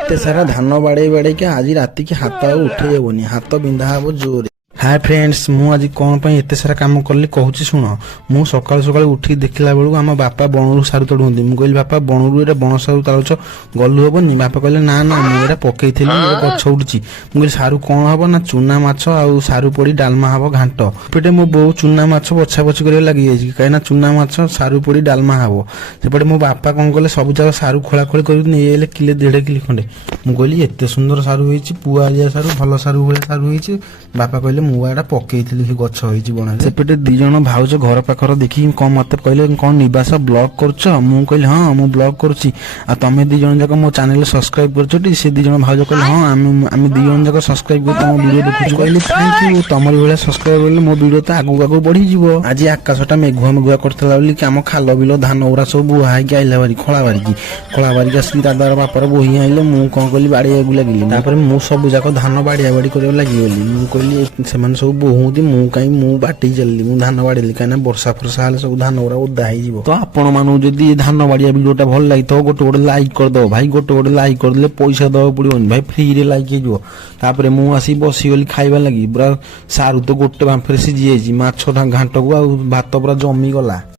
एते सारा धान बाड़े बाड़े के आज राति के हाथ उठे हेबनी हाथ बिंधा हम जोर। हाय फ्रेंड्स मु आज कौन पे एते सारा काम कली कहूँ शुण मु सकाल सकाल उठी देखला बेलू आम बापा बणरू सारू तोड़ती मुझे कहली बापा बणरू एटा बण सारू तालुच गलु हेनी बापा कहले ना ना मुझे पकई गछ उठी मुझे सारू कौन हम ना चूना माछ आउ सारू पड़ी डालमा हम घाट पेटे मो बो चूना माछ बछा बछी कर लगी जाइए कहीं चूना माछ सारू पड़ी डालमा हम सेपटे मो बापा कौन कले सब जगह सारू खोला खोली कर नहीं किले 1.5 किलो खंडे मुझे कहली एत सुंदर सारू होती पुआलिया सारू भल सारू भाया सारू होती बापा कहले मुआटा पकई गछ बणा सेपटे 2 जण भाउज घर पाखर देखी कौन मत कहले कौन निवास ब्लॉग करछ मु कहली हाँ मु ब्लॉग करुच्ची आ तमे 2 जण जाक मो चैनल सब्सक्राइब करछटी से 2 जण भाउज कहले हाँ आम 2 जण जाक सब्सक्राइब कर तुम वीडियो देखु कहली थैंक यू तमरी भाया सब्सक्राइब करले मो वीडियो तो आगु आगु बढ़ी जीवो। आज आकाशटा मेघुआ मेघुआ करथला बोली कि आम खाल बिल धान उरा सब बुहा है आइला बारी खला बारी आसिक दादार बापार बोही आइले मु कौन कली बाड़िया लगिली तापर मु सब जाक धान बाड़िया बाड़ी कर लगी मु कहली से सब बोहती मु कहीं बाटी चलली मु धान बाड़ी कहीं वर्षा फर्षा हेल्ले सब धान गुरा ओदा हो तो आपण मानू जदि धान बाड़िया वीडियोटा भल लगी तो गोटे गोटे लाइक करदे भाई गोटे लाइक करदे पैसा दवा पड़ोनी भाई फ्री रे लाइक होपर मु आसी बसीगली खाइबा लगी पूरा सारू तो गोटे बांफे सीझी जाइए माछ घाट को आ भात पूरा जमी गला।